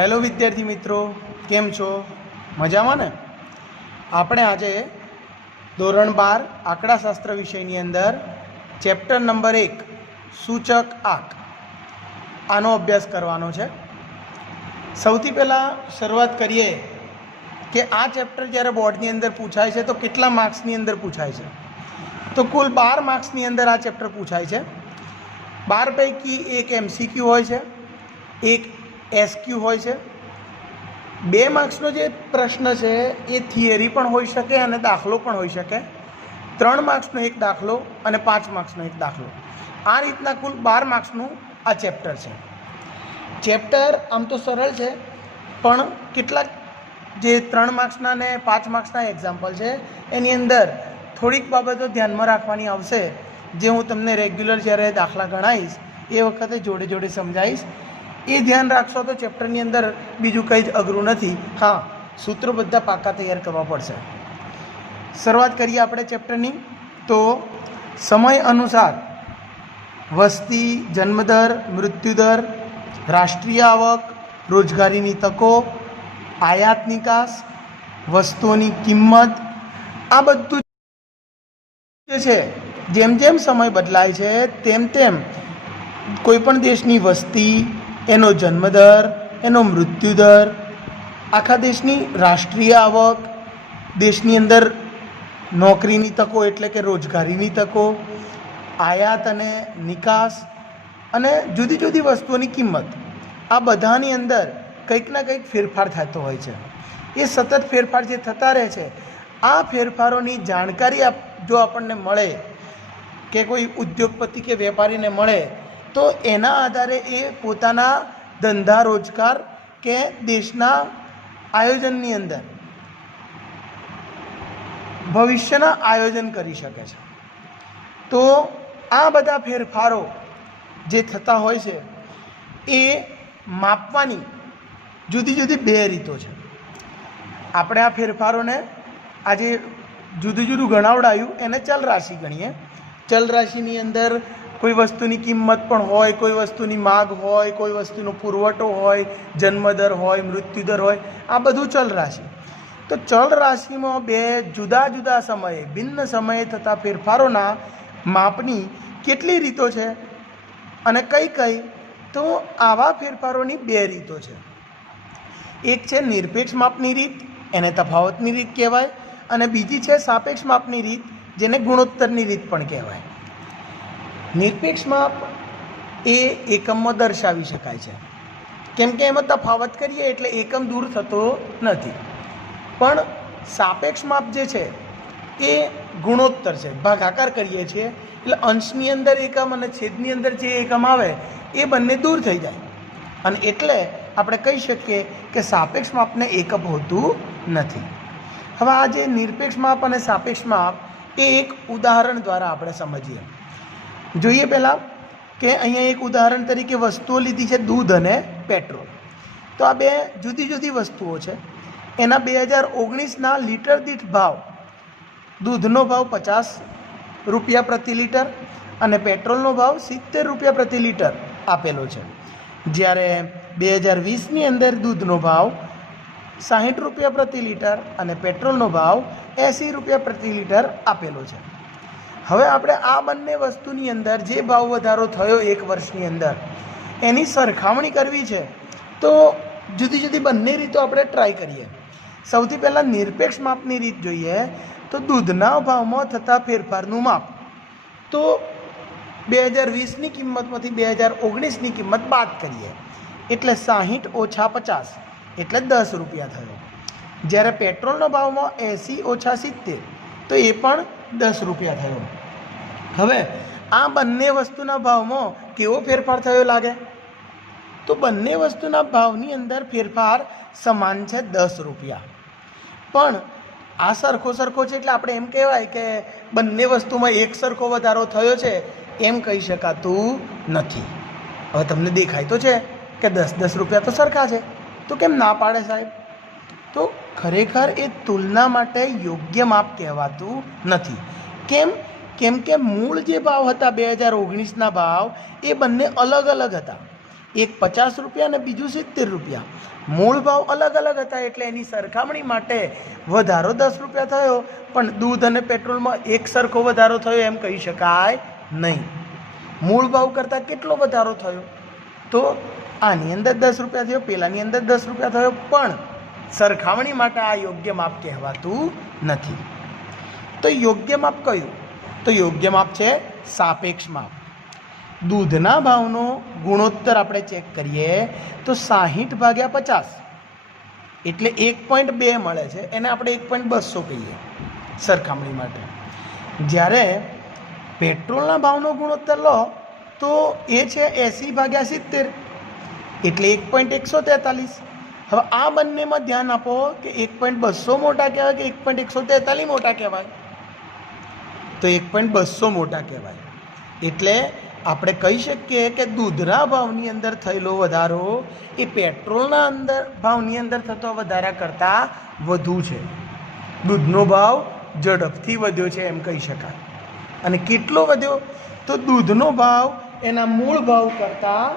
Hello વિદ્યાર્થી મિત્રો, કેમ છો? મજામાં ને? આપણે આજે ધોરણ 12 આંકડાશાસ્ત્ર વિષયની અંદર ચેપ્ટર નંબર 1 સૂચક આંક આનો અભ્યાસ કરવાનો છે. સૌથી પહેલાં શરૂઆત કરીએ કે આ ચેપ્ટર જ્યારે બોર્ડની અંદર પૂછાય છે તો કેટલા માર્ક્સની અંદર પૂછાય છે? તો કુલ 12 માર્ક્સની અંદર આ ચેપ્ટર પૂછાય છે. 12 પૈકી એક MCQ હોય છે, એક SQ હોય છે. 2 માર્ક્સનો જે પ્રશ્ન છે એ થિયરી પણ હોઈ શકે અને દાખલો પણ હોઈ શકે. 3 માર્ક્સનો એક દાખલો અને 5 માર્ક્સનો એક દાખલો. આ રીતના કુલ 12 માર્ક્સનું આ ચેપ્ટર છે. ચેપ્ટર આમ તો સરળ છે, પણ કેટલાક જે 3 માર્ક્સના અને 5 માર્ક્સના એક્ઝામ્પલ છે એની અંદર થોડીક બાબતો ધ્યાનમાં રાખવાની આવશે, જે હું તમને રેગ્યુલર જ્યારે દાખલા ગણાવીશ એ વખતે જોડે જોડે સમજાવીશ. એ ધ્યાન રાખશો તો ચેપ્ટરની અંદર બીજું કંઈ જ અઘરું નથી. હા, સૂત્રો બધા પાકા તૈયાર કરવા પડશે. શરૂઆત કરીએ આપણે ચેપ્ટરની. તો સમય અનુસાર વસ્તી, જન્મદર, મૃત્યુદર, રાષ્ટ્રીય આવક, રોજગારીની તકો, આયાત નિકાસ, વસ્તુઓની કિંમત, આ બધું જે છે જેમ જેમ સમય બદલાય છે તેમ તેમ કોઈપણ દેશની વસ્તી, એનો જન્મદર, એનો મૃત્યુદર, આખા દેશની રાષ્ટ્રીય આવક, દેશની અંદર નોકરીની તકો એટલે કે રોજગારીની તકો, આયાત અને નિકાસ અને જુદી જુદી વસ્તુઓની કિંમત, આ બધાની અંદર કંઈક ના કંઈક ફેરફાર થતો હોય છે. એ સતત ફેરફાર જે થતા રહે છે, આ ફેરફારોની જાણકારી જો આપણને મળે કે કોઈ ઉદ્યોગપતિ કે વેપારીને મળે તો એના આધારે એ પોતાના ધંધા રોજગાર કે દેશના આયોજનની અંદર ભવિષ્યના આયોજન કરી શકે છે. તો આ બધા ફેરફારો જે થતા હોય છે એ માપવાની જુદી જુદી 2 રીતો છે. આપણે આ ફેરફારોને આજે જુદું જુદું ગણાવડાયું એને ચલ રાશિ ગણીએ. ચલ રાશિની અંદર કોઈ વસ્તુની કિંમત પણ હોય, કોઈ વસ્તુની માગ હોય, કોઈ વસ્તુનો પુરવઠો હોય, જન્મદર હોય, મૃત્યુદર હોય, આ બધું ચલ રાશિ. તો ચલ રાશિમાં 2 જુદા જુદા સમયે, ભિન્ન સમયે થતા ફેરફારોના માપની કેટલી રીતો છે અને કઈ કઈ? તો આવા ફેરફારોની 2 રીતો છે. એક છે નિરપેક્ષ માપની રીત, એને તફાવતની રીત કહેવાય, અને બીજી છે સાપેક્ષ માપની રીત, જેને ગુણોત્તરની રીત પણ કહેવાય. નિરપેક્ષ માપ એ એકમમાં દર્શાવી શકાય છે, કેમ કે એમાં તફાવત કરીએ એટલે એકમ દૂર થતો નથી. પણ સાપેક્ષ માપ જે છે એ ગુણોત્તર છે, ભાગાકાર કરીએ છીએ એટલે અંશની અંદર એકમ અને છેદની અંદર જે એકમ આવે એ બંને દૂર થઈ જાય, અને એટલે આપણે કહી શકીએ કે સાપેક્ષ માપને એકમ હોતું નથી. હવે આ જે નિરપેક્ષ માપ અને સાપેક્ષ માપ એ એક ઉદાહરણ દ્વારા આપણે સમજીએ. જોઈએ પહેલાં કે અહીંયા એક ઉદાહરણ તરીકે વસ્તુઓ લીધી છે, દૂધ અને પેટ્રોલ. તો આ 2 જુદી જુદી વસ્તુઓ છે. એના 2019ના લીટર દીઠ ભાવ, દૂધનો ભાવ 50 રૂપિયા પ્રતિ લીટર અને પેટ્રોલનો ભાવ 70 રૂપિયા પ્રતિ લીટર આપેલો છે. જ્યારે 2020ની અંદર દૂધનો ભાવ 60 રૂપિયા પ્રતિ લીટર અને પેટ્રોલનો ભાવ 80 રૂપિયા પ્રતિ લીટર આપેલો છે. હવે આપણે આ બંને વસ્તુની અંદર જે ભાવ વધારો થયો 1 વર્ષની અંદર એની સરખામણી કરવી છે. તો જુદી જુદી બંને રીતો આપણે ટ્રાય કરીએ. સૌથી પહેલાં નિરપેક્ષ માપની રીત જોઈએ તો દૂધના ભાવમાં થતા ફેરફારનું માપ. તો 2020ની કિંમતમાંથી 2019ની કિંમત બાદ કરીએ એટલે 60 ઓછા 50 એટલે 10 રૂપિયા થયો. જ્યારે પેટ્રોલના ભાવમાં 80 ઓછા 70 તો એ પણ 10 રૂપિયા થયો. હવે આ બંને વસ્તુના ભાવમાં કેવો ફેરફાર થયો લાગે? તો બંને વસ્તુના ભાવની અંદર ફેરફાર સમાન છે, 10 રૂપિયા. પણ આ સરખો છે એટલે આપણે એમ કહેવાય કે બંને વસ્તુમાં એક સરખો વધારો થયો છે એમ કહી શકાતું નથી. હવે તમને દેખાય તો છે કે 10 રૂપિયા તો સરખા છે, તો કેમ ના પાડે સાહેબ? તો ખરેખર એ તુલના માટે યોગ્ય માપ કહેવાતું નથી. કેમ કે મૂળ જે ભાવ હતા 2019ના ભાવ એ બંને અલગ અલગ હતા. એક 50 રૂપિયા અને બીજું 70 રૂપિયા. મૂળ ભાવ અલગ અલગ હતા એટલે એની સરખામણી માટે વધારો 10 રૂપિયા થયો, પણ દૂધ અને પેટ્રોલમાં એક સરખો વધારો થયો એમ કહી શકાય નહીં. મૂળ ભાવ કરતાં કેટલો વધારો થયો? તો આની અંદર 10 રૂપિયા થયો, પેલાની અંદર 10 રૂપિયા થયો, પણ સરખામણી માટે આ યોગ્ય માપ કહેવાતું નથી. તો યોગ્ય માપ કયું? તો યોગ્ય માપ છે સાપેક્ષ માપ. દૂધના ભાવનો ગુણોત્તર આપણે ચેક કરીએ તો 60/50 એટલે 1.2 મળે છે. એને આપણે 1.200 કહીએ સરખામણી માટે. જ્યારે પેટ્રોલના ભાવનો ગુણોત્તર લો તો એ છે 80/70 એટલે 1.143. હવે આ બંનેમાં ધ્યાન આપો કે 1.200 મોટા કહેવાય કે 1.143 મોટા કહેવાય? તો 1.200 મોટા કહેવાય. એટલે આપણે કહી શકીએ કે દૂધના ભાવની અંદર થયેલો વધારો એ પેટ્રોલના ભાવની અંદર થતો વધારા કરતાં વધુ છે. દૂધનો ભાવ ઝડપથી વધ્યો છે એમ કહી શકાય. અને કેટલો વધ્યો? તો દૂધનો ભાવ એના મૂળ ભાવ કરતાં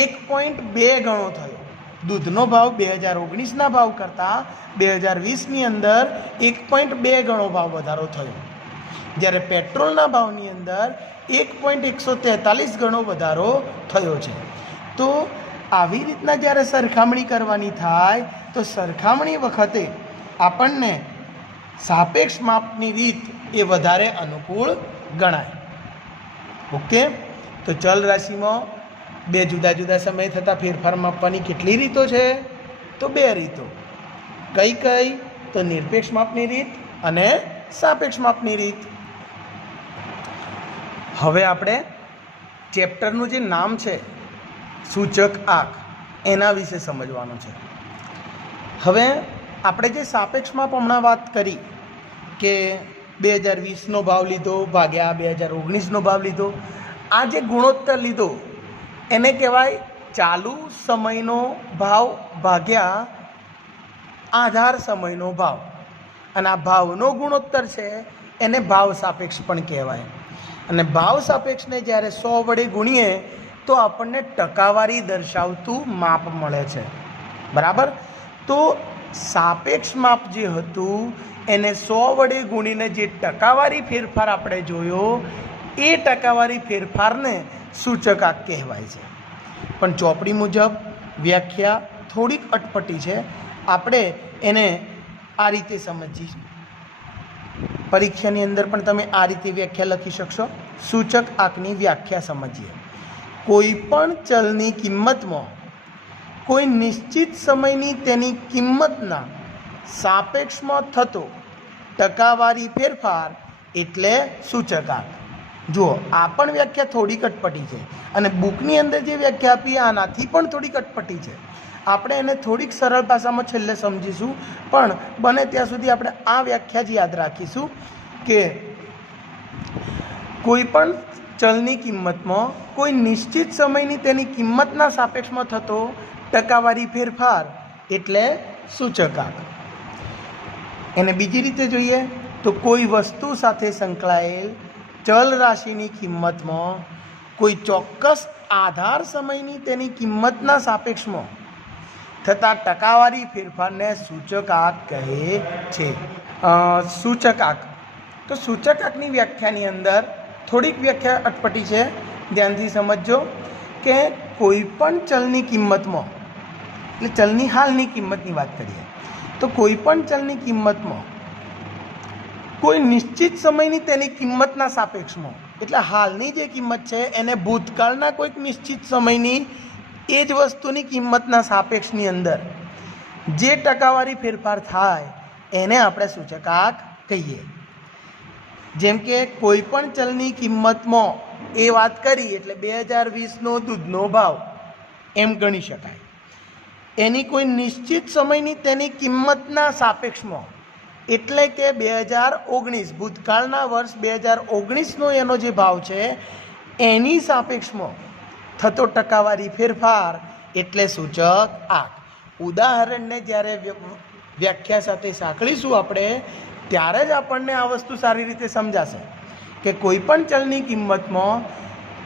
1.2 ગણો થયો. દૂધનો ભાવ 2019ના ભાવ કરતાં 2020ની અંદર 1.2 ગણો ભાવ વધારો થયો. જ્યારે પેટ્રોલના ભાવની અંદર 1.143 ગણો વધારો થયો છે. તો આવી રીતના જ્યારે સરખામણી કરવાની થાય તો સરખામણી વખતે આપણને સાપેક્ષ માપની રીત એ વધારે અનુકૂળ ગણાય. ઓકે, તો ચલ રાશિમાં બે જુદા જુદા સમયે થતા ફેરફાર માપવાની કેટલી રીતો છે? તો 2 રીતો. કઈ કઈ? તો નિરપેક્ષ માપની રીત અને સાપેક્ષ માપની રીત. હવે આપણે ચેપ્ટરનું જે નામ છે સૂચક આંક એના વિશે સમજવાનું છે. હવે આપણે જે સાપેક્ષ માપ હમણાં વાત કરી કે 2020નો ભાવ લીધો ભાગ્યા 2019નો ભાવ લીધો, આ જે ગુણોત્તર લીધો એને કહેવાય ચાલુ સમયનો ભાવ ભાગ્યા આધાર સમયનો ભાવ. અને આ ભાવનો ગુણોત્તર છે એને ભાવ સાપેક્ષ પણ કહેવાય. અને ભાવ સાપેક્ષને જ્યારે 100 વડે ગુણીએ તો આપણને ટકાવારી દર્શાવતું માપ મળે છે. બરાબર? તો સાપેક્ષ માપ જે હતું એને 100 વડે ગુણીને જે ટકાવારી ફેરફાર આપણે જોયો એ ટકાવારી ફેરફારને સૂચકાંક કહેવાય છે. પણ ચોપડી મુજબ વ્યાખ્યા થોડીક અટપટી છે. આપણે એને આ રીતે સમજીશું. પરીક્ષાની અંદર પણ તમે આ રીતે વ્યાખ્યા લખી શકશો. સૂચક આંકની વ્યાખ્યા સમજીએ. કોઈ પણ ચલની કિંમતમાં કોઈ નિશ્ચિત સમયની તેની કિંમતના સાપેક્ષમાં થતો ટકાવારી ફેરફાર એટલે સૂચકાંક. જુઓ, આ પણ વ્યાખ્યા થોડી અટપટી છે અને બુકની અંદર જે વ્યાખ્યા આપી આનાથી પણ થોડીક અટપટી છે. આપણે એને થોડીક સરળ ભાષામાં છેલ્લે સમજીશું, પણ બને ત્યાં સુધી આપણે આ વ્યાખ્યા જ યાદ રાખીશું કે કોઈ પણ ચલની કિંમતમાં કોઈ નિશ્ચિત સમયની તેની કિંમતના સાપેક્ષમાં થતો ટકાવારી ફેરફાર એટલે સૂચકાંક. એને બીજી રીતે જોઈએ તો કોઈ વસ્તુ સાથે સંકળાયેલ ચલ રાશિની કિંમતમાં કોઈ ચોક્કસ આધાર સમયની તેની કિંમતના સાપેક્ષમાં થતા ટકાવારી ફેરફારને સૂચકાંક કહે છે. સૂચકાંક, તો સૂચકાંકની વ્યાખ્યાની અંદર થોડીક વ્યાખ્યા અટપટી છે, ધ્યાનથી સમજજો કે કોઈ પણ ચલની કિંમતમાં, એટલે ચલની હાલની કિંમતની વાત કરીએ તો કોઈ પણ ચલની કિંમતમાં કોઈ નિશ્ચિત સમયની તેની કિંમતના સાપેક્ષમાં, એટલે હાલની જે કિંમત છે એને ભૂતકાળના કોઈક નિશ્ચિત સમયની એ જ વસ્તુની કિંમતના સાપેક્ષની અંદર જે ટકાવારી ફેરફાર થાય એને આપણે સૂચકાંક કહીએ. જેમ કે કોઈ પણ ચલની કિંમતમાં એ વાત કરી એટલે 2020નો દૂધનો ભાવ એમ ગણી શકાય. એની કોઈ નિશ્ચિત સમયની તેની કિંમતના સાપેક્ષમાં, એટલે કે 2019 ભૂતકાળના વર્ષ 2019નો એનો જે ભાવ છે એની સાપેક્ષમાં થતો ટકાવારી ફેરફાર એટલે સૂચક આંક. ઉદાહરણને જ્યારે વ્યાખ્યા સાથે સાંકળીશું આપણે ત્યારે જ આપણને આ વસ્તુ સારી રીતે સમજાશે કે કોઈ પણ ચલની કિંમતમાં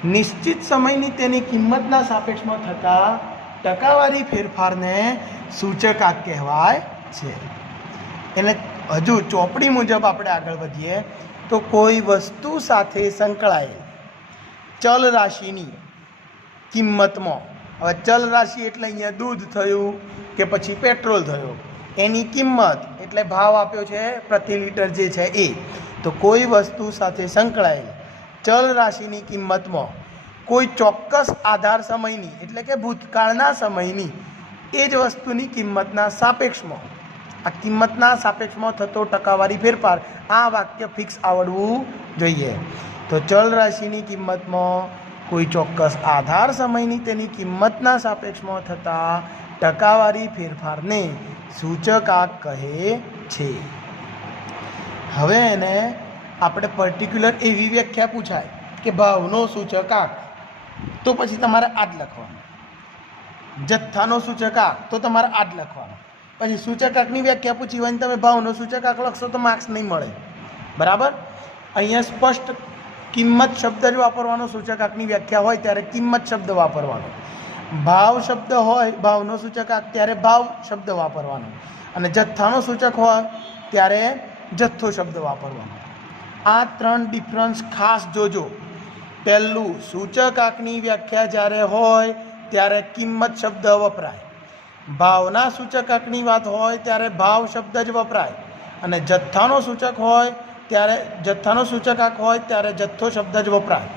નિશ્ચિત સમયની તેની કિંમતના સાપેક્ષમાં થતા ટકાવારી ફેરફારને સૂચકાંક કહેવાય છે. એને હજુ ચોપડી મુજબ આપણે આગળ વધીએ તો કોઈ વસ્તુ સાથે સંકળાયેલ ચલ રાશિની કિંમતમાં, હવે ચલ રાશિ એટલે અહીંયા દૂધ થયું કે પછી પેટ્રોલ થયો, એની કિંમત એટલે ભાવ આપ્યો છે પ્રતિ લીટર જે છે એ. તો કોઈ વસ્તુ સાથે સંકળાયેલ ચલ રાશિની કિંમતમાં કોઈ ચોક્કસ આધાર સમયની એટલે કે ભૂતકાળના સમયની એ જ વસ્તુની કિંમતના સાપેક્ષમાં, આ કિંમતના સાપેક્ષમાં થતો ટકાવારી ફેરફાર, આ વાક્ય ફિક્સ આવડવું જોઈએ. તો ચલ રાશિની કિંમતમાં કોઈ ચોક્કસ આધાર સમયની તેની કિંમતના સાપેક્ષમાં થતા ટકાવારી ફેરફારને સૂચકાંક કહે છે. હવે એને આપણે પર્ટિક્યુલર એવી વ્યાખ્યા પૂછાય કે ભાવનો સૂચકાંક, તો પછી તમારે આ જ લખવાનું. જથ્થાનો સૂચકાંક તો તમારે આ જ લખવાનું. પછી સૂચકાંકની વ્યાખ્યા પૂછી હોય ને તમે ભાવનો સૂચકાંક લખશો તો માર્ક્સ નહીં મળે. બરાબર? અહીંયા સ્પષ્ટ કિંમત શબ્દ જ વાપરવાનો. સૂચકાંકની વ્યાખ્યા હોય ત્યારે કિંમત શબ્દ વાપરવાનો. ભાવ શબ્દ હોય, ભાવનો સૂચકાંક, ત્યારે ભાવ શબ્દ વાપરવાનો. અને જથ્થાનો સૂચક હોય ત્યારે જથ્થો શબ્દ વાપરવાનો. આ 3 ડિફરન્સ ખાસ જોજો. પહેલું, સૂચકાંકની વ્યાખ્યા જ્યારે હોય ત્યારે કિંમત શબ્દ વપરાય. ભાવના સૂચકાંકની વાત હોય ત્યારે ભાવ શબ્દ જ વપરાય. અને જથ્થાનો સૂચક હોય ત્યારે જથ્થાનો સૂચકાંક હોય ત્યારે જથ્થો શબ્દ જ વપરાય.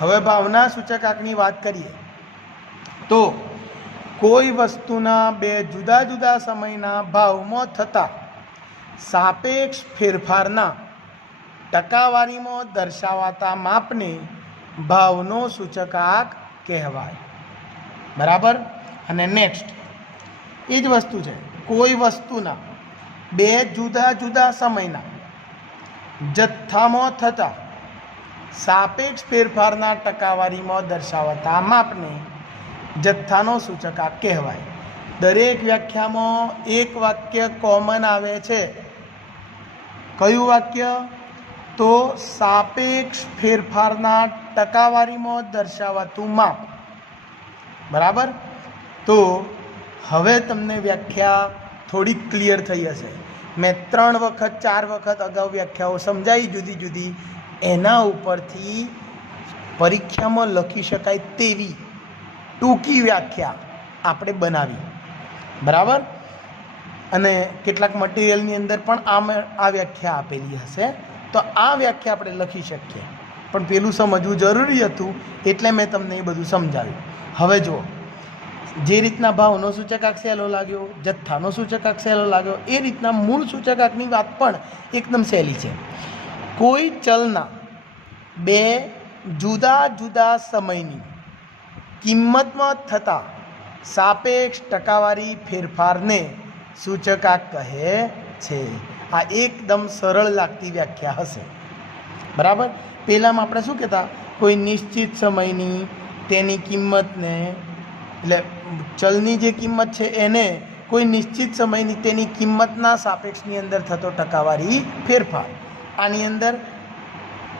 હવે ભાવના સૂચકાંકની વાત કરીએ તો કોઈ વસ્તુના 2 જુદા જુદા સમયના ભાવમાં થતા સાપેક્ષ ફેરફારના ટકાવારીમાં દર્શાવાતા માપને ભાવનો સૂચકાંક કહેવાય. બરાબર? અને નેક્સ્ટ એ જ વસ્તુ છે, કોઈ વસ્તુના 2 જુદા જુદા સમયના જથ્થામાં થતા સાપેક્ષ ફેરફારના ટકાવારીમાં દર્શાવાતા માપને જથ્થાનો સૂચકાંક કહેવાય. દરેક વ્યાખ્યામાં એક વાક્ય કોમન આવે છે. કયું વાક્ય? તો સાપેક્ષ ફેરફારના ટકાવારીમાં દર્શાવાતું માપ. બરાબર? તો હવે તમને વ્યાખ્યા થોડી ક્લિયર થઈ હશે. મેં 3 વખત 4 વખત અગાઉ વ્યાખ્યાઓ સમજાવી જુદી જુદી, એના ઉપરથી પરીક્ષામાં લખી શકાય તેવી ટૂંકી વ્યાખ્યા આપણે બનાવી. બરાબર? અને કેટલાક મટીરિયલની અંદર પણ આ વ્યાખ્યા આપેલી હશે, તો આ વ્યાખ્યા આપણે લખી શકીએ. પણ પેલું સમજવું જરૂરી હતું એટલે મેં તમને એ બધું સમજાવ્યું. હવે જુઓ, જે રીતના ભાવનો સૂચકાંક સહેલો લાગ્યો, જથ્થાનો સૂચકાંક સહેલો લાગ્યો, એ રીતના મૂળ સૂચકાંકની વાત પણ એકદમ સહેલી છે. કોઈ ચલના 2 જુદા જુદા સમયની કિંમતમાં થતા સાપેક્ષ ટકાવારી ફેરફારને સૂચકાંક કહે છે. આ એકદમ સરળ લાગતી વ્યાખ્યા હશે. બરાબર? પહેલાંમાં આપણે શું કહેતા? કોઈ નિશ્ચિત સમયની તેની કિંમતને, એટલે ચલની જે કિંમત છે એને કોઈ નિશ્ચિત સમયની તેની કિંમતના સાપેક્ષની અંદર થતો ટકાવારી ફેરફાર. આની અંદર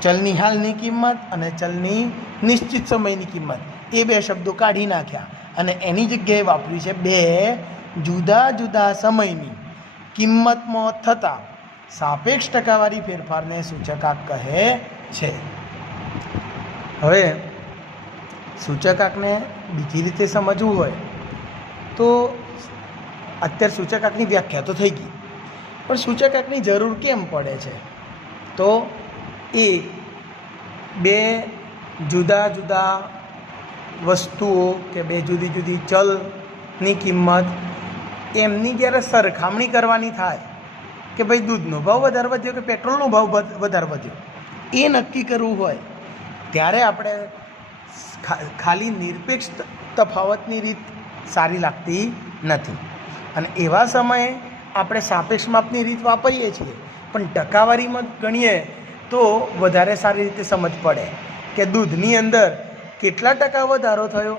ચલની હાલની કિંમત અને ચલની નિશ્ચિત સમયની કિંમત, એ 2 શબ્દો કાઢી નાખ્યા અને એની જગ્યાએ વાપરી છે 2 જુદા જુદા સમયની કિંમતમાં થતા સાપેક્ષ ટકાવારી ફેરફારને સૂચકાંક કહે છે. હવે સૂચકાંકને બીજી રીતે સમજવું હોય તો અત્યારે સૂચકાંકની વ્યાખ્યા તો થઈ ગઈ, પણ સૂચકાંકની જરૂર કેમ પડે છે? તો એ 2 જુદા જુદા વસ્તુઓ કે 2 જુદી જુદી ચલની કિંમત, એમની જ્યારે સરખામણી કરવાની થાય કે ભાઈ દૂધનો ભાવ વધારે વધ્યો કે પેટ્રોલનો ભાવ વધારે વધ્યો, એ નક્કી કરવું હોય ત્યારે આપણે ખાલી નિરપેક્ષ તફાવતની રીત સારી લાગતી નથી. અને એવા સમયે આપણે સાપેક્ષ માપની રીત વાપરીએ છીએ, પણ ટકાવારીમાં ગણીએ તો વધારે સારી રીતે સમજ પડે કે દૂધની અંદર કેટલા ટકા વધારો થયો,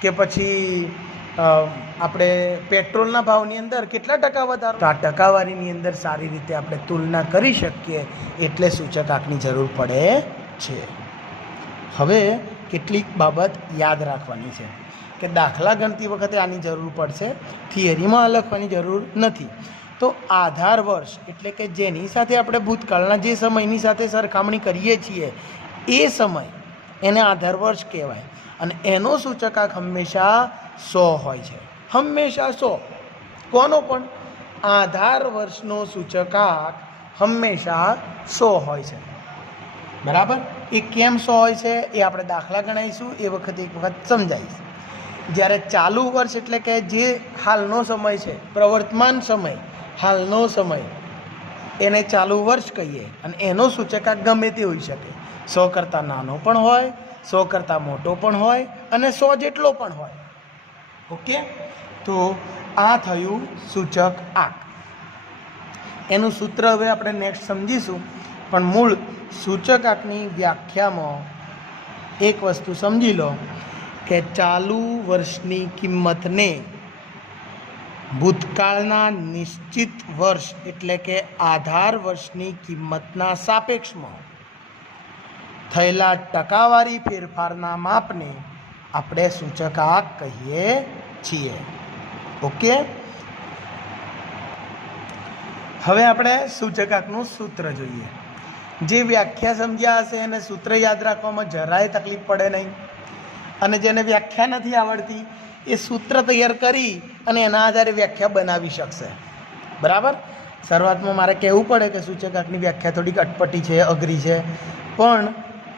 કે પછી આપણે પેટ્રોલના ભાવની અંદર કેટલા ટકા વધારો. તો આ ટકાવારીની અંદર સારી રીતે આપણે તુલના કરી શકીએ એટલે સૂચકાંકની જરૂર પડે છે. હવે કેટલીક બાબત યાદ રાખવાની છે કે દાખલા ગણતી વખતે આની જરૂર પડશે, થિયરીમાં લખવાની જરૂર નથી. તો આધાર વર્ષ એટલે કે જેની સાથે આપણે ભૂતકાળના જે સમયની સાથે સરખામણી કરીએ છીએ એ સમય એને આધાર વર્ષ કહેવાય. અને એનો સૂચકાંક હંમેશા 100 હોય છે, હંમેશા 100. કોનો પણ? આધાર વર્ષનો સૂચકાંક હંમેશા 100 હોય છે. બરાબર? એ કેમ 100 હોય છે એ આપણે દાખલા ગણાવીશું, એ વખતે એક વખત સમજાવીશ. જ્યારે ચાલુ વર્ષ એટલે કે જે હાલનો સમય છે, પ્રવર્તમાન સમય, હાલનો સમય, એને ચાલુ વર્ષ કહીએ. અને એનો સૂચકાંક ગમે તે હોઈ શકે, 100 કરતાં નાનો પણ હોય, 100 કરતાં મોટો પણ હોય અને 100 જેટલો પણ હોય. ઓકે, તો આ થયું સૂચકાંક. એનું સૂત્ર હવે આપણે નેક્સ્ટ સમજીશું, પણ મૂળ સૂચકાંકની વ્યાખ્યામાં એક વસ્તુ સમજી લો કે ચાલુ વર્ષની કિંમતને ભૂતકાળના નિશ્ચિત વર્ષ એટલે કે આધાર વર્ષની કિંમતના સાપેક્ષમાં થયેલા ટકાવારી ફેરફારના માપને આપણે સૂચકાંક કહીએ છીએ. ઓકે, હવે આપણે સૂચકાંકનું સૂત્ર જોઈએ. જે વ્યાખ્યા સમજ્યા હશે એને સૂત્ર યાદ રાખવામાં જરાય તકલીફ પડે નહીં, અને જેને વ્યાખ્યા નથી આવડતી એ સૂત્ર તૈયાર કરી અને એના આધારે વ્યાખ્યા બનાવી શકશે. બરાબર? શરૂઆતમાં મારે કહેવું પડે કે સૂચકાંકની વ્યાખ્યા થોડીક અટપટી છે, અઘરી છે, પણ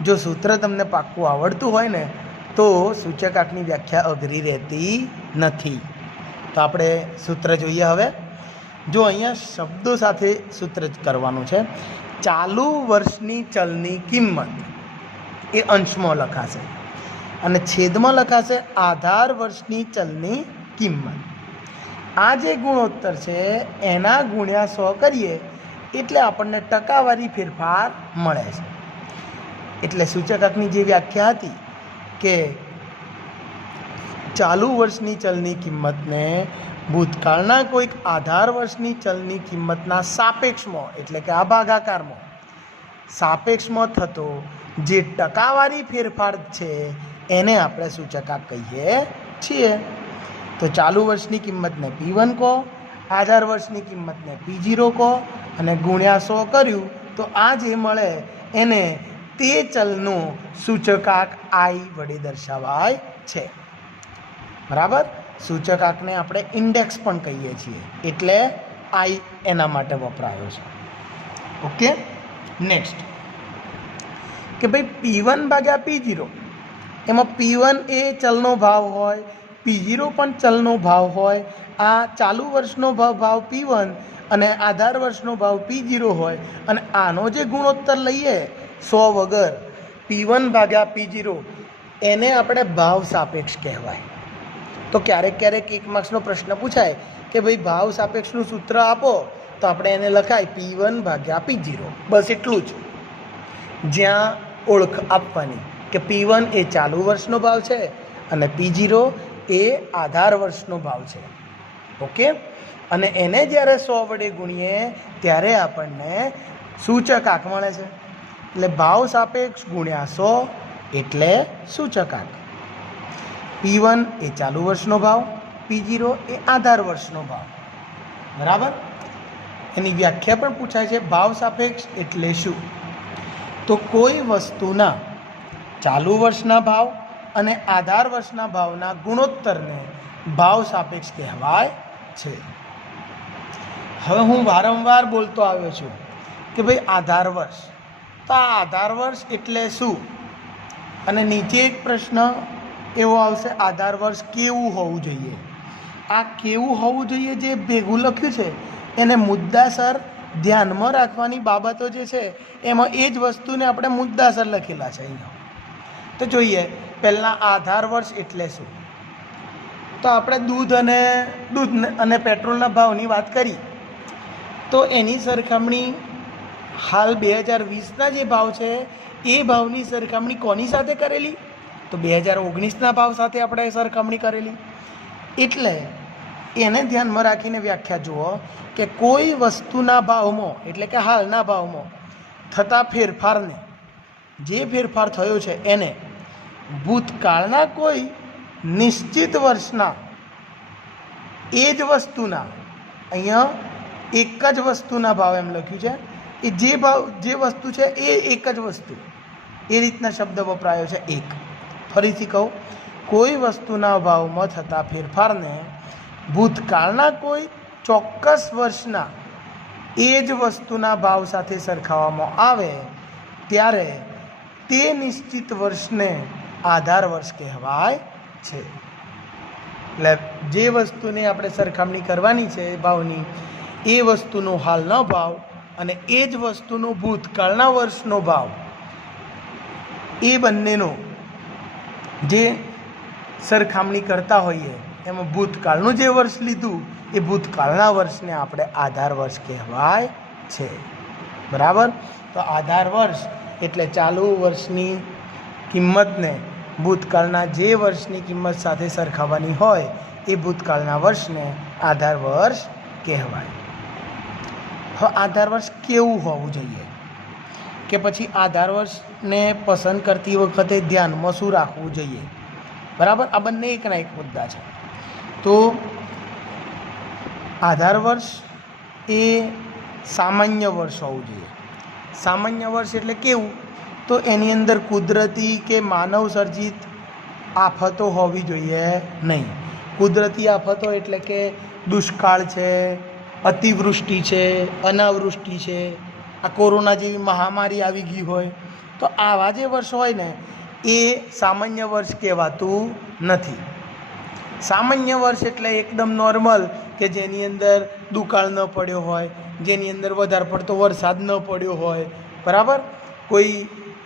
જો સૂત્ર તમને પાક્કું આવડતું હોય ને તો સૂચકાંકની વ્યાખ્યા અઘરી રહેતી નથી. તો આપણે સૂત્ર જોઈએ. હવે જો અહીંયા શબ્દો સાથે સૂત્ર કરવાનું છે. ચાલુ વર્ષની ચલની કિંમત એ અંશમાં લખાશે અને છેદમાં લખાશે આધાર વર્ષની ચલની કિંમત. આ જે ગુણોત્તર છે એના ગુણ્યા 100 કરીએ એટલે આપણને ટકાવારી ફેરફાર મળે છે. એટલે સૂચકાંકની જે વ્યાખ્યા હતી કે ચાલુ વર્ષની ચલની કિંમતને ભૂતકાળના કોઈક આધાર વર્ષની ચલની કિંમતના સાપેક્ષમાં એટલે કે આ ભાગાકારમાં સાપેક્ષમાં થતો જે ટકાવારી ફેરફાર છે એને આપણે સૂચકાંક કહીએ છીએ. તો ચાલુ વર્ષની કિંમતને P1 કહો, આધાર વર્ષની કિંમતને P0 કહો અને ગુણ્યા 100 કર્યું તો આ જે મળે એને તે ચલનું સૂચકાંક I વડે દર્શાવાય છે. બરાબર? સૂચકાંકને આપણે ઇન્ડેક્સ પણ કહીએ છીએ, એટલે I એના માટે વપરાયો છે. ઓકે, નેક્સ્ટ કે ભાઈ P1 ભાગ્યા P0, એમાં P1 એ ચલનો ભાવ હોય, P0 પણ ચલનો ભાવ હોય. આ ચાલુ વર્ષનો ભાવ P1 અને આધાર વર્ષનો ભાવ P0 હોય અને આનો જે ગુણોત્તર લઈએ 100 વગર P1 ભાગ્યા P0 એને આપણે ભાવ સાપેક્ષ કહેવાય. તો ક્યારેક ક્યારેક 1 માર્ક્સનો પ્રશ્ન પૂછાય કે ભાઈ ભાવ સાપેક્ષનું સૂત્ર આપો, તો આપણે એને લખાય P1 ભાગ્યા P0, બસ એટલું જ. જ્યાં ઓળખ આપવાની કે P1 એ ચાલુ વર્ષનો ભાવ છે અને P0 એ આધાર વર્ષનો ભાવ છે. ઓકે, અને એને જ્યારે 100 વડે ગુણીએ ત્યારે આપણને સૂચકાંક મળે છે. એટલે ભાવ સાપેક્ષ ગુણ્યા 100 એટલે સૂચકાંક. P1 એ ચાલુ વર્ષનો ભાવ, P0 એ આધાર વર્ષનો ભાવ. બરાબર? એની વ્યાખ્યા પણ પૂછાય છે. ભાવ સાપેક્ષ એટલે શું? તો કોઈ વસ્તુના ચાલુ વર્ષના ભાવ અને આધાર વર્ષના ભાવના ગુણોત્તરને ભાવ સાપેક્ષ કહેવાય છે. હવે હું વારંવાર બોલતો આવ્યો છું કે ભાઈ આધાર વર્ષ, તો આ આધાર વર્ષ એટલે શું? અને નીચે એક પ્રશ્ન એવો આવશે, આધાર વર્ષ કેવું હોવું જોઈએ? આ કેવું હોવું જોઈએ જે ભેગું લખ્યું છે એને મુદ્દાસર ધ્યાનમાં રાખવાની બાબતો જે છે એમાં એ જ વસ્તુને આપણે મુદ્દાસર લખેલા છે અહીંયા. તો જોઈએ પહેલાં આધાર વર્ષ એટલે શું? તો આપણે દૂધ અને પેટ્રોલના ભાવની વાત કરી તો એની સરખામણી હાલ 2020ના જે ભાવ છે એ ભાવની સરખામણી કોની સાથે કરેલી? તો 2019ના ભાવ સાથે આપણે સરખામણી કરેલી. એટલે એને ધ્યાનમાં રાખીને વ્યાખ્યા જુઓ કે કોઈ વસ્તુના ભાવમાં એટલે કે હાલના ભાવમાં થતા ફેરફારને, જે ફેરફાર થયો છે એને ભૂતકાળના કોઈ નિશ્ચિત વર્ષના એ જ વસ્તુના, અહીંયા એક જ વસ્તુના ભાવ એમ લખ્યું છે, એ જે વસ્તુ છે એ એક જ વસ્તુ, એ રીતના શબ્દ વપરાયો છે એક. ફરીથી કહું, કોઈ વસ્તુના ભાવમાં થતા ફેરફારને ભૂતકાળના કોઈ ચોક્કસ વર્ષના એ જ વસ્તુના ભાવ સાથે સરખાવવામાં આવે ત્યારે તે નિશ્ચિત વર્ષને આધાર વર્ષ કહેવાય છે. એટલે જે વસ્તુની આપણે સરખામણી કરવાની છે એ ભાવની, એ વસ્તુનો હાલનો ભાવ અને એ જ વસ્તુનો ભૂતકાળના વર્ષનો ભાવ, એ બંનેનો જે સરખામણી કરતા હોઈએ એમાં ભૂતકાળનું જે વર્ષ લીધું એ ભૂતકાળના વર્ષને આપણે આધાર વર્ષ કહેવાય છે. બરાબર? તો આધાર વર્ષ એટલે ચાલુ વર્ષની કિંમતને ભૂતકાળના જે વર્ષની કિંમત સાથે સરખાવવાની હોય એ ભૂતકાળના વર્ષને આધાર વર્ષ કહેવાય. હવે આધાર વર્ષ કેવું હોવું જોઈએ, કે પછી આધાર વર્ષને પસંદ કરતી વખતે ધ્યાનમાં શું રાખવું જોઈએ? બરાબર? આ બંને એકના એક મુદ્દા છે. તો આધાર વર્ષ એ સામાન્ય વર્ષ હોવું જોઈએ. સામાન્ય વર્ષ એટલે કેવું? તો એની અંદર કુદરતી કે માનવ સર્જિત આફતો હોવી જોઈએ નહીં. કુદરતી આફતો એટલે કે દુષ્કાળ છે, અતિવૃષ્ટિ છે, અનાવૃષ્ટિ છે, આ કોરોના જેવી મહામારી આવી ગઈ હોય, તો આવા જે વર્ષ હોય ને એ સામાન્ય વર્ષ કહેવાતું નથી. સામાન્ય વર્ષ એટલે એકદમ નોર્મલ, કે જેની અંદર દુકાળ ન પડ્યો હોય, જેની અંદર વધારે પડતો વરસાદ ન પડ્યો હોય, બરાબર, કોઈ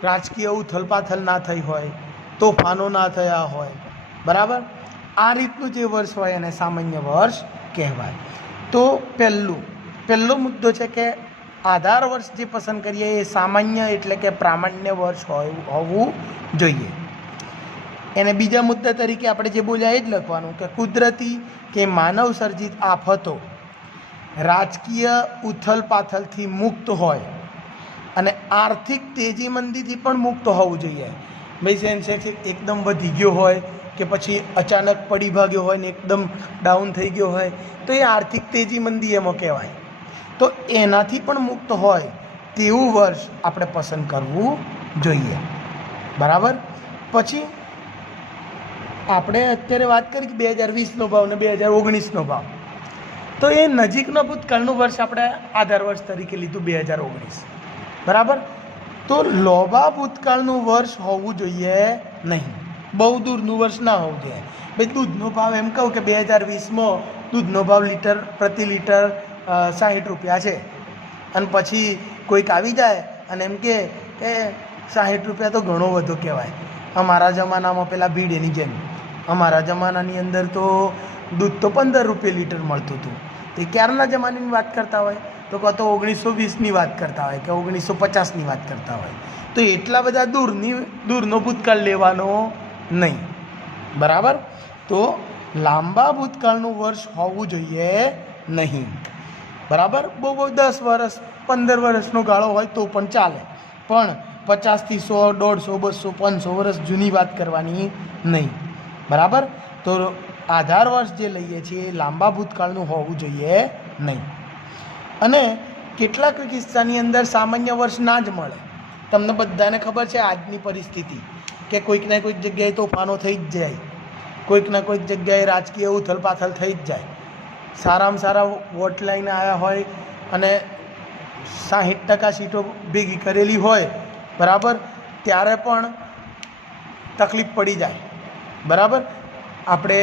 રાજકીય ઉથલપાથલ ના થઈ હોય, તોફાનો ના થયા હોય, બરાબર, આ રીતનું જે વર્ષ હોય એને સામાન્ય વર્ષ કહેવાય. તો પહેલો મુદ્દો છે કે આધાર વર્ષ જે પસંદ કરીએ એ સામાન્ય એટલે કે પ્રામાણ્ય વર્ષ હોવું જોઈએ. એને બીજા મુદ્દા તરીકે આપણે જે બોલ્યા એ જ લખવાનું કે કુદરતી કે માનવ સર્જિત આફતો રાજકીય ઉથલપાથલથી મુક્ત હોય અને આર્થિક તેજી મંદીથી પણ મુક્ત હોવું જોઈએ. ભાઈ સેન્સેક્સ એકદમ વધી ગયો હોય કે પછી અચાનક પડી ભાગ્યો હોય ને એકદમ ડાઉન થઈ ગયો હોય તો એ આર્થિક તેજી મંદી એમાં કહેવાય. તો એનાથી પણ મુક્ત હોય તેવું વર્ષ આપણે પસંદ કરવું જોઈએ. બરાબર? પછી આપણે અત્યારે વાત કરી કે 2020નો ભાવ ને 2019નો ભાવ, તો એ નજીકના ભૂતકાળનું વર્ષ આપણે આધાર વર્ષ તરીકે લીધું 2019. બરાબર? તો લોભા ભૂતકાળનું વર્ષ હોવું જોઈએ નહીં, બહુ દૂરનું વર્ષ ના હોવું જોઈએ. ભાઈ દૂધનો ભાવ એમ કહું કે 2020માં દૂધનો ભાવ પ્રતિ લીટર 60 રૂપિયા છે, અને પછી કોઈક આવી જાય અને એમ કે 60 રૂપિયા તો ઘણો વધુ કહેવાય. અમારા જમાનામાં પેલા ભીડેની જેમ અમારા જમાનાની અંદર તો દૂધ તો 15 રૂપિયા લીટર મળતું હતું. તે ક્યારના જમાનાની વાત કરતા હોય તો કાં તો 1920ની વાત કરતા હોય કે 1950ની વાત કરતા હોય. તો એટલા બધા દૂરનો ભૂતકાળ લેવાનો નહીં. બરાબર? તો લાંબા ભૂતકાળનું વર્ષ હોવું જોઈએ નહીં. બરાબર? બહુ 10 વર્ષ 15 વર્ષનો ગાળો હોય તો પણ ચાલે, પણ 50થી 100, 150, 200, 500 વર્ષ જૂની વાત કરવાની નહીં. બરાબર? તો આધાર વર્ષ જે લઈએ છીએ એ લાંબા ભૂતકાળનું હોવું જોઈએ નહીં. અને કેટલાક કિસ્સાની અંદર સામાન્ય વર્ષ ના જ મળે. તમને બધાને ખબર છે આજની પરિસ્થિતિ કે કોઈક ને કોઈક જગ્યાએ તોફાનો થઈ જ જાય, કોઈક ને કોઈક જગ્યાએ રાજકીય ઉથલપાથલ થઈ જ જાય. સારામાં સારા વોટ લઈને આવ્યા હોય અને 60% સીટો ભેગી કરેલી હોય, બરાબર, ત્યારે પણ તકલીફ પડી જાય. બરાબર? આપણે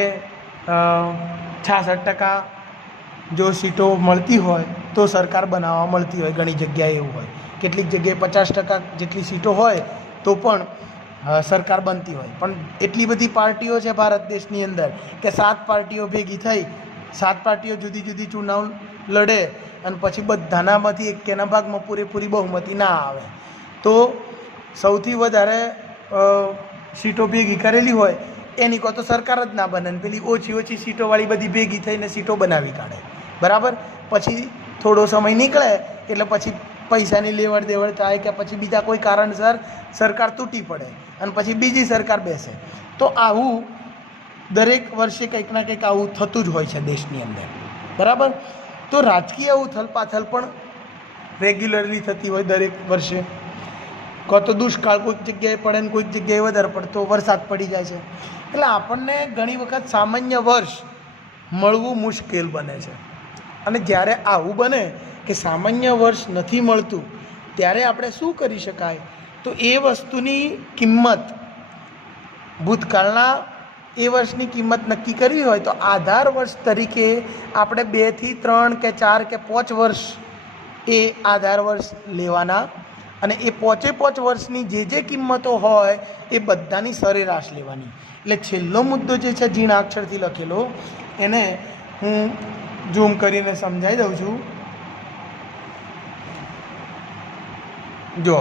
66% જો સીટો મળતી હોય તો સરકાર બનાવવા મળતી હોય, ઘણી જગ્યાએ એવું હોય. કેટલીક જગ્યાએ 50% જેટલી સીટો હોય તો પણ સરકાર બનતી હોય. પણ એટલી બધી પાર્ટીઓ છે ભારત દેશની અંદર કે 7 પાર્ટીઓ ભેગી થઈ, 7 પાર્ટીઓ જુદી જુદી ચુનાવ લડે અને પછી બધાનામાંથી એકેના ભાગમાં પૂરેપૂરી બહુમતી ના આવે તો સૌથી વધારે સીટો ભેગી કરેલી હોય એની કોઈ તો સરકાર જ ના બને, પેલી ઓછી સીટોવાળી બધી ભેગી થઈને સીટો બનાવી કાઢે. બરાબર? પછી થોડો સમય નીકળે એટલે પછી પૈસાની લેવડ દેવડ થાય કે પછી બીજા કોઈ કારણસર સરકાર તૂટી પડે અને પછી બીજી સરકાર બેસે, તો આવું દરેક વર્ષે કંઈક ના કંઈક આવું થતું જ હોય છે દેશની અંદર, બરાબર. તો રાજકીય ઉથલપાથલ પણ રેગ્યુલરલી થતી હોય દરેક વર્ષે. કાં તો દુષ્કાળ કોઈક જગ્યાએ પડે ને કોઈક જગ્યાએ વધારે પડતો વરસાદ પડી જાય છે. એટલે આપણને ઘણી વખત સામાન્ય વર્ષ મળવું મુશ્કેલ બને છે. અને જ્યારે આવું બને કે સામાન્ય વર્ષ નથી મળતું, ત્યારે આપણે શું કરી શકાય? તો એ વસ્તુની કિંમત, ભૂતકાળના એ વર્ષની કિંમત નક્કી કરવી હોય તો આધાર વર્ષ તરીકે આપણે 2 થી 3 કે 4 કે 5 વર્ષ એ આધાર વર્ષ લેવાના, અને એ 5 વર્ષની જે કિંમતો હોય એ બધાની સરેરાશ લેવાની. એટલે છેલ્લો મુદ્દો જે છે ઝીણા અક્ષરથી લખેલો, એને હું ઝૂમ કરીને સમજાવી દઉં છું. જો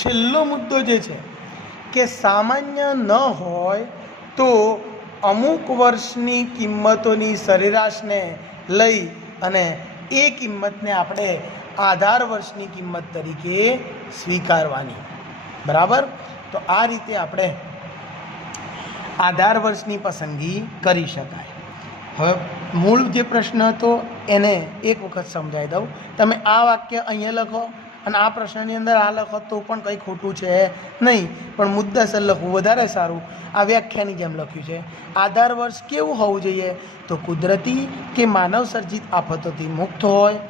છેલ્લો મુદ્દો જે છે કે સામાન્ય ન હોય તો અમુક વર્ષની કિંમતોની સરેરાશને લઈ અને એ કિંમતને આપણે આધાર વર્ષની કિંમત તરીકે સ્વીકારવાની, બરાબર. તો આ રીતે આપણે આધાર વર્ષની પસંદગી કરી શકાય. હવે મૂળ જે પ્રશ્ન હતો એને એક વખત સમજાવી દઉં. તમે આ વાક્ય અહીંયા લખો અને આ પ્રશ્નની અંદર આ લખો તો પણ કંઈ ખોટું છે નહીં, પણ મુદ્દાસર લખવું વધારે સારું. આ વ્યાખ્યાની જેમ લખ્યું છે. આધાર વર્ષ કેવું હોવું જોઈએ? તો કુદરતી કે માનવ સર્જિત આફતોથી મુક્ત હોય,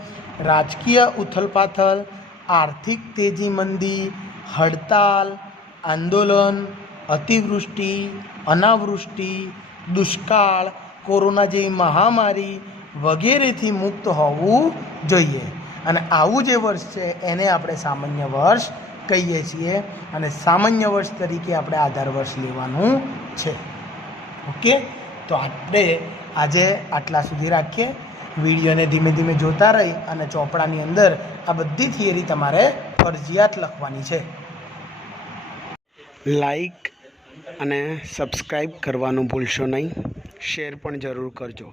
રાજકીય ઉથલપાથલ, આર્થિક તેજી મંદી, હડતાલ, આંદોલન, અતિવૃષ્ટિ, અનાવૃષ્ટિ, દુષ્કાળ, કોરોના જેવી મહામારી વગેરેથી મુક્ત હોવું જોઈએ. અને આવું જે વર્ષ છે એને આપણે સામાન્ય વર્ષ કહીએ છીએ, અને સામાન્ય વર્ષ તરીકે આપણે આધાર વર્ષ લેવાનું છે. ઓકે, તો આપણે આજે આટલા સુધી રાખીએ. વિડીયોને ધીમે ધીમે જોતા રહી અને ચોપડાની અંદર આ બધી થિયરી તમારે ફરજિયાત લખવાની છે. લાઈક અને સબસ્ક્રાઈબ કરવાનું ભૂલશો નહીં. શેર પણ જરૂર કરજો.